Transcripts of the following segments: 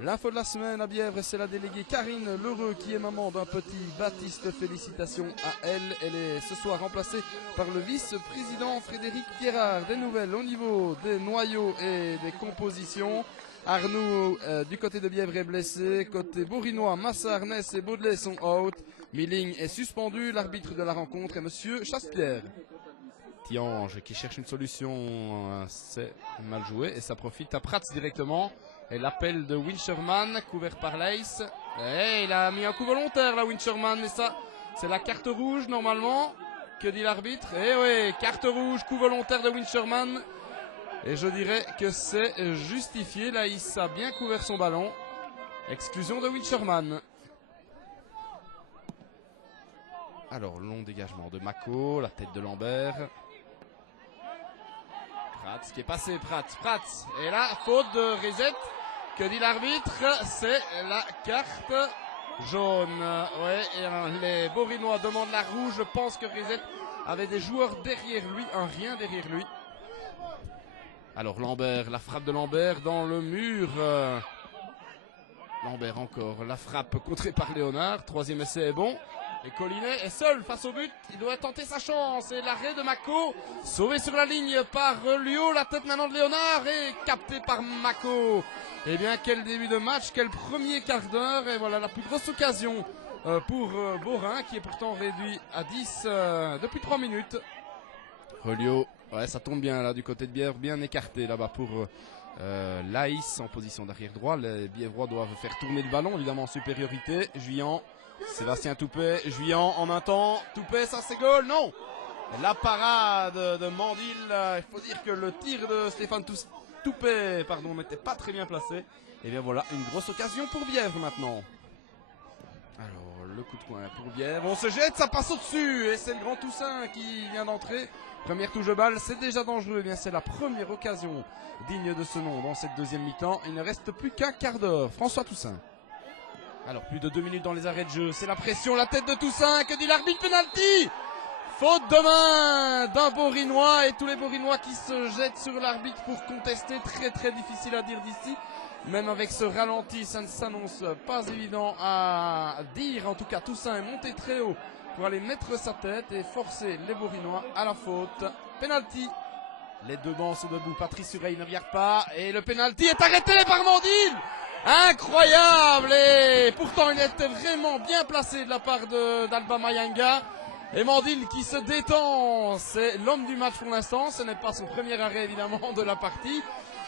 L'info de la semaine à Bièvre, c'est la déléguée Karine Lheureux qui est maman d'un petit Baptiste. Félicitations à elle. Elle est ce soir remplacée par le vice-président Frédéric Pierrard. Des nouvelles au niveau des noyaux et des compositions. Arnoux du côté de Bièvre est blessé. Côté bourinois, Massard, Ness et Baudelais sont out. Milling est suspendu. L'arbitre de la rencontre est monsieur Chassepierre. Tiange qui cherche une solution, c'est mal joué et ça profite à Prats directement. Et l'appel de Wincherman, couvert par Leis. Et il a mis un coup volontaire là, Wincherman, mais ça, c'est la carte rouge normalement. Que dit l'arbitre? Eh oui, carte rouge, coup volontaire de Wincherman. Et je dirais que c'est justifié. Leis a bien couvert son ballon. Exclusion de Wincherman. Alors, long dégagement de Mako, la tête de Lambert. Prats qui est passé, Prats. Et là, faute de Reset. Que dit l'arbitre? C'est la carte jaune. Ouais, et les Borinois demandent la rouge. Je pense que Reset avait des joueurs derrière lui, un rien derrière lui. Alors Lambert, la frappe de Lambert dans le mur. Lambert encore, la frappe contrée par Léonard. Troisième essai est bon. Et Collinet est seul face au but, il doit tenter sa chance. Et l'arrêt de Mako, sauvé sur la ligne par Lio, la tête maintenant de Léonard et capté par Mako. Eh bien quel début de match, quel premier quart d'heure. Et voilà la plus grosse occasion pour Borin qui est pourtant réduit à 10 depuis 3 minutes. Relio, ouais ça tombe bien là du côté de Bièvre, bien écarté là-bas pour Laïs en position d'arrière droit. Les Bièvrois doivent faire tourner le ballon, évidemment en supériorité. Juillan. Sébastien Toupet, Juillan en un temps, Toupet ça c'est goal, non. La parade de Mandil, il faut dire que le tir de Stéphane Toupet n'était pas très bien placé. Et bien voilà, une grosse occasion pour Bièvre maintenant. Alors le coup de coin pour Bièvre, on se jette, ça passe au-dessus et c'est le grand Toussaint qui vient d'entrer. Première touche de balle, c'est déjà dangereux, et bien c'est la première occasion digne de ce nom dans cette deuxième mi-temps. Il ne reste plus qu'un quart d'heure, François Toussaint. Alors plus de 2 minutes dans les arrêts de jeu, c'est la pression, la tête de Toussaint, que dit l'arbitre? Penalty! Faute de main d'un Borinois et tous les Borinois qui se jettent sur l'arbitre pour contester, très très difficile à dire d'ici. Même avec ce ralenti, ça ne s'annonce pas évident à dire. En tout cas, Toussaint est monté très haut pour aller mettre sa tête et forcer les Borinois à la faute. Penalty. Les deux bancs sont debout, Patrice Sureil ne regarde pas et le penalty est arrêté par Mandil. Incroyable, et pourtant il était vraiment bien placé de la part d'Alba Mayanga. Et Mandil qui se détend, c'est l'homme du match pour l'instant. Ce n'est pas son premier arrêt évidemment de la partie,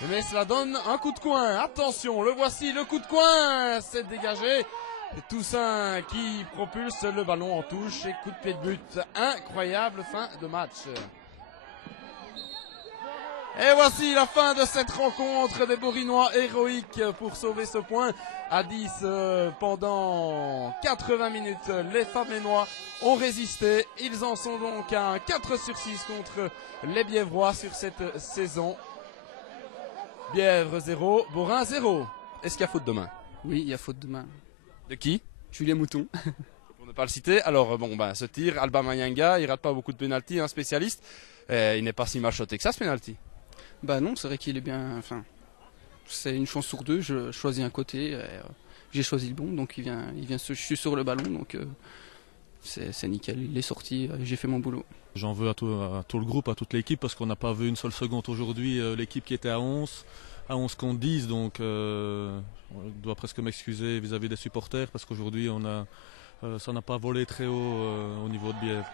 mais cela donne un coup de coin. Attention, le voici, le coup de coin, c'est dégagé. Toussaint qui propulse le ballon en touche et coup de pied de but. Incroyable fin de match. Et voici la fin de cette rencontre des Borinois héroïques pour sauver ce point à 10 pendant 80 minutes. Les Faménois ont résisté. Ils en sont donc à un 4/6 contre les Bièvrois sur cette saison. Bièvre 0, Borin 0. Est-ce qu'il y a faute de main? Oui, il y a faute de main. De qui? Julien Mouton. Pour ne pas le citer. Alors ce tir, Alba Mayanga, il rate pas beaucoup de pénalty, un spécialiste. Il n'est pas si mal shoté que ça ce pénalty. Bah non, c'est vrai qu'il est bien. Enfin, c'est une chance sur deux. Je choisis un côté. J'ai choisi le bon, donc je suis sur le ballon, donc c'est nickel. Il est sorti. J'ai fait mon boulot. J'en veux à tout le groupe, à toute l'équipe, parce qu'on n'a pas vu une seule seconde aujourd'hui l'équipe qui était à 11 contre 10, donc je dois presque m'excuser vis-à-vis des supporters, parce qu'aujourd'hui ça n'a pas volé très haut au niveau de Bièvre.